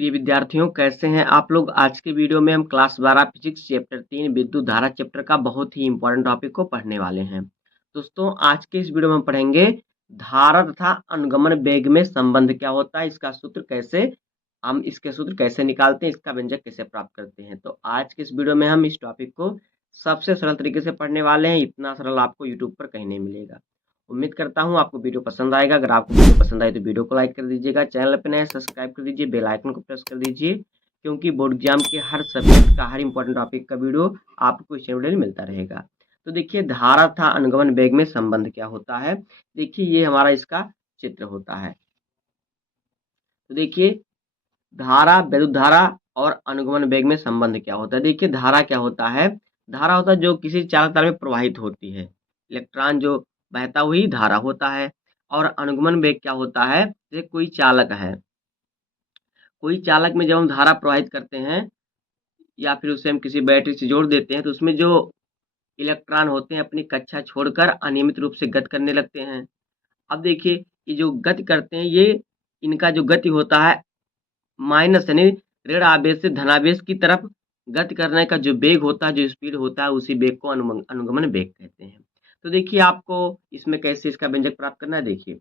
प्रिय विद्यार्थियों, कैसे हैं आप लोग। आज के वीडियो में हम क्लास 12 फिजिक्स चैप्टर 3 विद्युत धारा चैप्टर का बहुत ही इंपॉर्टेंट टॉपिक को पढ़ने वाले हैं। दोस्तों, आज के इस वीडियो में हम पढ़ेंगे धारा तथा अनुगमन वेग में संबंध क्या होता है, इसके सूत्र कैसे निकालते हैं, इसका व्यंजक कैसे प्राप्त करते हैं। तो आज के इस वीडियो में हम इस टॉपिक को सबसे सरल तरीके से पढ़ने वाले हैं। इतना सरल आपको यूट्यूब पर कहीं नहीं मिलेगा। उम्मीद करता हूँ आपको वीडियो पसंद आएगा। अगर आपको वीडियो पसंद आए तो वीडियो को लाइक कर दीजिएगा, चैनल पर नए सब्सक्राइब कर दीजिए, बेल आइकन को प्रेस कर दीजिए, क्योंकि बोर्ड एग्जाम के हर सब्जेक्ट का हर इंपॉर्टेंट टॉपिक का वीडियो आपको इस चैनल में मिलता रहेगा। तो देखिए, धारा तथा अनुगमन वेग में संबंध क्या होता है। देखिए, ये हमारा इसका चित्र होता है। तो देखिए, धारा, विद्युत धारा और अनुगमन वेग में संबंध क्या होता है। देखिए, धारा क्या होता है। धारा होता है जो किसी चालक तार में प्रवाहित होती है, इलेक्ट्रॉन जो बहता हुई धारा होता है। और अनुगमन वेग क्या होता है, जैसे कोई चालक है, कोई चालक में जब हम धारा प्रवाहित करते हैं या फिर उसे हम किसी बैटरी से जोड़ देते हैं तो उसमें जो इलेक्ट्रॉन होते हैं अपनी कक्षा छोड़कर अनियमित रूप से गति करने लगते हैं। अब देखिए, ये जो गति करते हैं, ये इनका जो गति होता है माइनस यानी ऋण आवेश से धनावेश की तरफ गति करने का जो वेग होता है, जो स्पीड होता है, उसी वेग को अनुगमन वेग कहते हैं। तो देखिए, आपको इसमें कैसे इसका व्यंजक प्राप्त करना है। देखिए,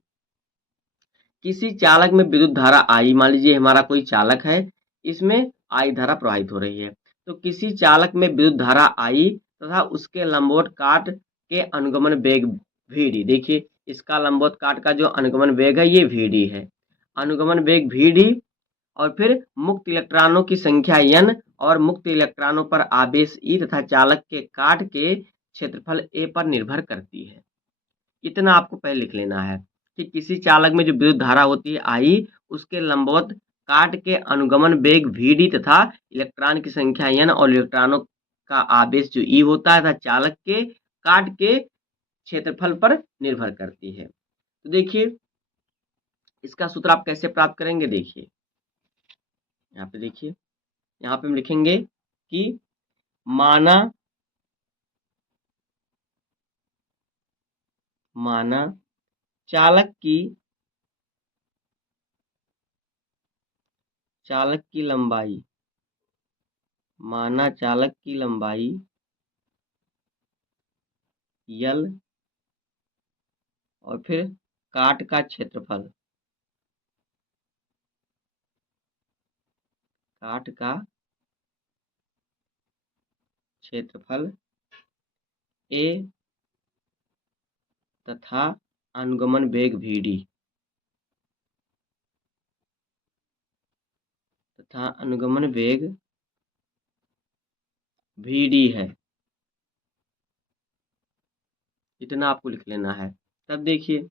किसी चालक में विद्युत धारा आई, मान लीजिए हमारा कोई चालक है, इसमें आई धारा प्रवाहित हो रही है। तो किसी चालक में विद्युत धारा आई तथा उसके लंबवत काट के अनुगमन वेग vd। देखिए, इसका लंबवत काट का जो अनुगमन वेग है ये vd है। अनुगमन वेग vd और फिर मुक्त इलेक्ट्रॉनों की संख्या n और मुक्त इलेक्ट्रॉनों पर आवेश E तथा चालक के काट के क्षेत्रफल a पर निर्भर करती है। इतना आपको पहले लिख लेना है कि किसी चालक में जो विद्युत धारा होती है I, उसके लंबवत काट के अनुगमन वेग vd तथा इलेक्ट्रॉन की संख्या n और इलेक्ट्रॉनों का आवेश जो E होता है तथा चालक के काट के क्षेत्रफल पर निर्भर करती है। तो देखिए, इसका सूत्र आप कैसे प्राप्त करेंगे। देखिए, यहाँ पे देखिए, यहाँ पे हम लिखेंगे कि माना चालक की लंबाई, माना चालक की लंबाई L और फिर काट का क्षेत्रफल, काट का क्षेत्रफल A तथा अनुगमन वेग vd तथा अनुगमन वेग vd है। इतना आपको लिख लेना है। तब देखिए,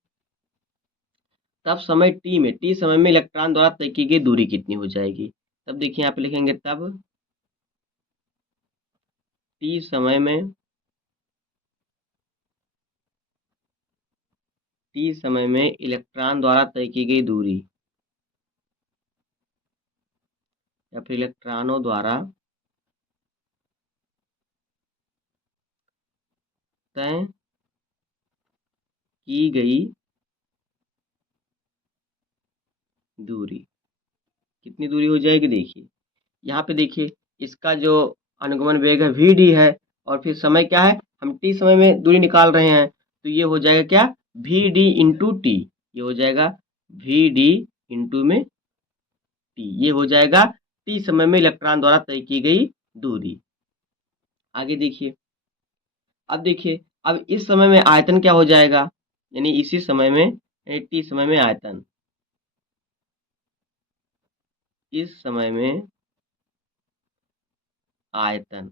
तब समय t समय में इलेक्ट्रॉन द्वारा तय की गई दूरी कितनी हो जाएगी। तब देखिए, यहाँ पे लिखेंगे तब t समय में इलेक्ट्रॉन द्वारा तय की गई दूरी या फिर इलेक्ट्रॉनों द्वारा तय की गई दूरी कितनी दूरी हो जाएगी। देखिए, यहाँ पे देखिए, इसका जो अनुगमन वेग है vd है और फिर समय क्या है, हम t समय में दूरी निकाल रहे हैं, तो ये हो जाएगा क्या, vd इंटू टी। ये हो जाएगा vd इंटू में t। ये हो जाएगा t समय में इलेक्ट्रॉन द्वारा तय की गई दूरी। आगे देखिए, अब देखिए, अब इस समय में आयतन क्या हो जाएगा, यानी इसी समय में, यानी t समय में आयतन, इस समय में आयतन।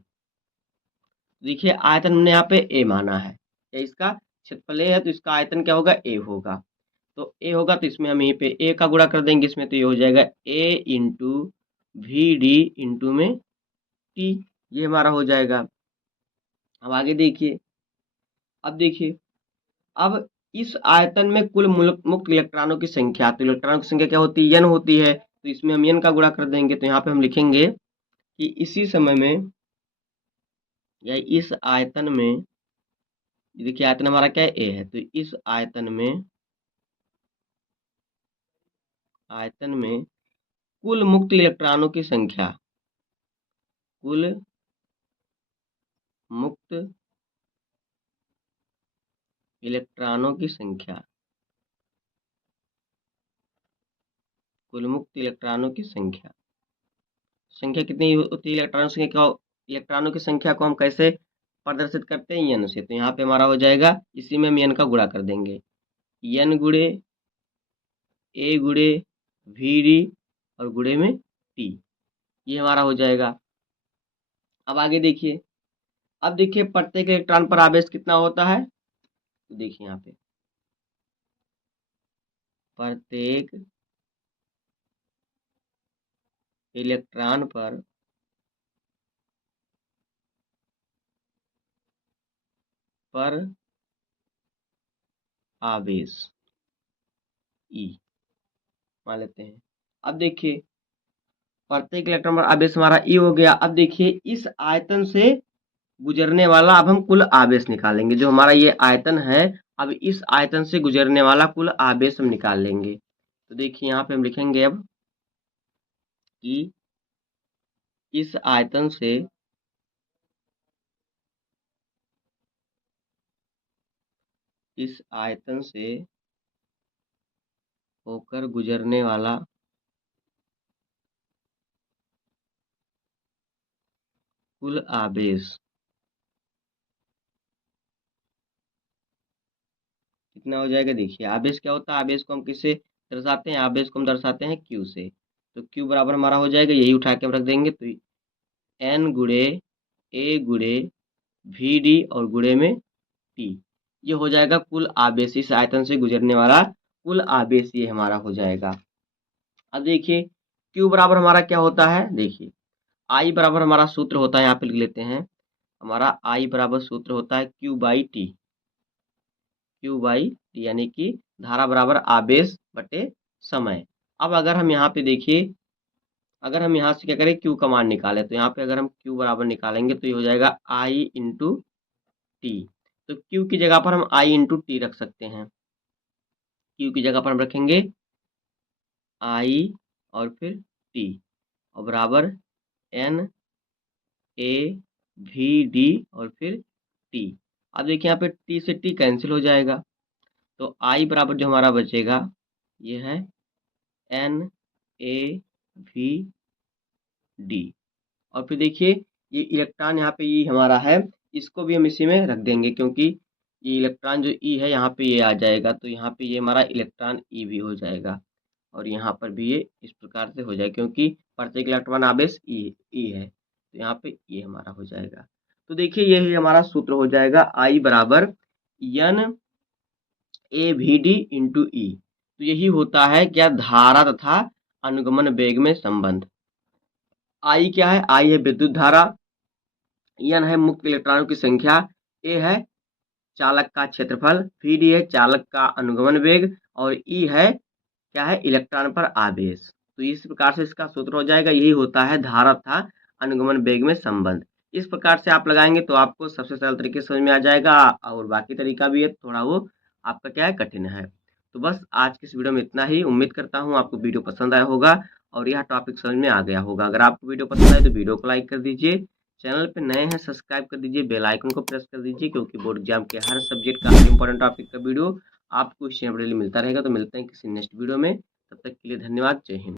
देखिए, आयतन हमने यहाँ पे a माना है, या इसका क्षेत्रफल a है तो इसका आयतन क्या होगा, a होगा। तो a होगा तो इसमें हम यहीं पे a का गुणा कर देंगे इसमें, तो ये हो जाएगा a इंटू vd इंटू में t। ये हमारा हो जाएगा। अब आगे देखिए, अब इस आयतन में कुल मुक्त इलेक्ट्रॉनों की संख्या, तो इलेक्ट्रॉनों की संख्या क्या होती है, n होती है, तो इसमें हम n का गुणा कर देंगे। तो यहाँ पे हम लिखेंगे कि इसी समय में या इस आयतन में, देखिए आयतन हमारा क्या है, a है, तो इस आयतन में कुल मुक्त इलेक्ट्रॉनों की संख्या, कुल मुक्त इलेक्ट्रॉनों की संख्या, कुल मुक्त इलेक्ट्रॉनों की संख्या, संख्या कितनी होती है इलेक्ट्रॉनों की संख्या को हम कैसे प्रदर्शित करते हैं, n से। तो यहाँ पे हमारा हो जाएगा, इसी में हम n का गुणा कर देंगे, n गुणे a गुणे vd और गुणे में t, ये हमारा हो जाएगा। अब आगे देखिए, अब देखिए प्रत्येक इलेक्ट्रॉन पर आवेश कितना होता है। तो देखिए यहाँ पे प्रत्येक इलेक्ट्रॉन पर आवेश E मान लेते हैं। अब देखिए प्रत्येक इलेक्ट्रॉन पर आवेश हमारा E हो गया। अब देखिए इस आयतन से गुजरने वाला, अब हम कुल आवेश निकालेंगे। जो हमारा ये आयतन है, अब इस आयतन से गुजरने वाला कुल आवेश हम निकाल लेंगे। तो देखिए यहाँ पे हम लिखेंगे अब कि इस आयतन से होकर गुजरने वाला कुल आवेश कितना हो जाएगा। देखिए आवेश क्या होता है, आवेश को हम किससे दर्शाते हैं, आवेश को हम दर्शाते हैं Q से। तो Q बराबर हमारा हो जाएगा, यही उठा के हम रख देंगे, तो N गुणे A गुणे VD और गुणे में T, ये हो जाएगा कुल आवेश। इस आयतन से गुजरने वाला कुल आवेश ये हमारा हो जाएगा। अब देखिए Q बराबर हमारा क्या होता है। देखिए I बराबर हमारा सूत्र होता है, यहाँ पे लिख लेते हैं, हमारा I बराबर सूत्र होता है Q by T, Q by T, यानी कि धारा बराबर आवेश बटे समय। अब अगर हम यहाँ पे देखिए, अगर हम यहाँ से क्या करें, Q का मान निकालें, तो यहाँ पे अगर हम Q बराबर निकालेंगे तो ये हो जाएगा I इंटू टी। तो Q की जगह पर हम I इंटू टी रख सकते हैं। Q की जगह पर हम रखेंगे I और फिर T और बराबर N A V D और फिर T। अब देखिए यहाँ पे T से T कैंसिल हो जाएगा, तो I बराबर जो हमारा बचेगा ये है N A V D। और फिर देखिए ये इलेक्ट्रॉन यहाँ पे ये हमारा है, इसको भी हम इसी में रख देंगे, क्योंकि ये इलेक्ट्रॉन जो ई है यहाँ पे ये आ जाएगा, तो यहाँ पे ये हमारा इलेक्ट्रॉन ई भी हो जाएगा और यहाँ पर भी ये इस प्रकार से हो जाएगा, क्योंकि प्रत्येक इलेक्ट्रॉन आवेश ई है, तो यहाँ पे ये हमारा हो जाएगा। तो देखिए यही हमारा सूत्र हो जाएगा, आई बराबर N A V D into E. तो यही होता है क्या, धारा तथा अनुगमन वेग में संबंध। आई क्या है, आई है विद्युत धारा, एन है मुक्त इलेक्ट्रॉनों की संख्या, ए है चालक का क्षेत्रफल, वी डी है चालक का अनुगमन वेग और ई है क्या है, इलेक्ट्रॉन पर आवेश। तो इस प्रकार से इसका सूत्र हो जाएगा, यही होता है धारा तथा अनुगमन वेग में संबंध। इस प्रकार से आप लगाएंगे तो आपको सबसे सरल तरीके से समझ में आ जाएगा, और बाकी तरीका भी है थोड़ा वो आपका क्या है, कठिन है। तो बस आज की इस वीडियो में इतना ही। उम्मीद करता हूँ आपको वीडियो पसंद आया होगा और यह टॉपिक समझ में आ गया होगा। अगर आपको वीडियो पसंद आए तो वीडियो को लाइक कर दीजिए, चैनल पे नए हैं सब्सक्राइब कर दीजिए, बेल आइकन को प्रेस कर दीजिए, क्योंकि बोर्ड एग्जाम के हर सब्जेक्ट का हर इंपॉर्टेंट टॉपिक का वीडियो आपको इस चैनल पर मिलता रहेगा। तो मिलते हैं किसी नेक्स्ट वीडियो में, तब तक के लिए धन्यवाद, जय हिंद।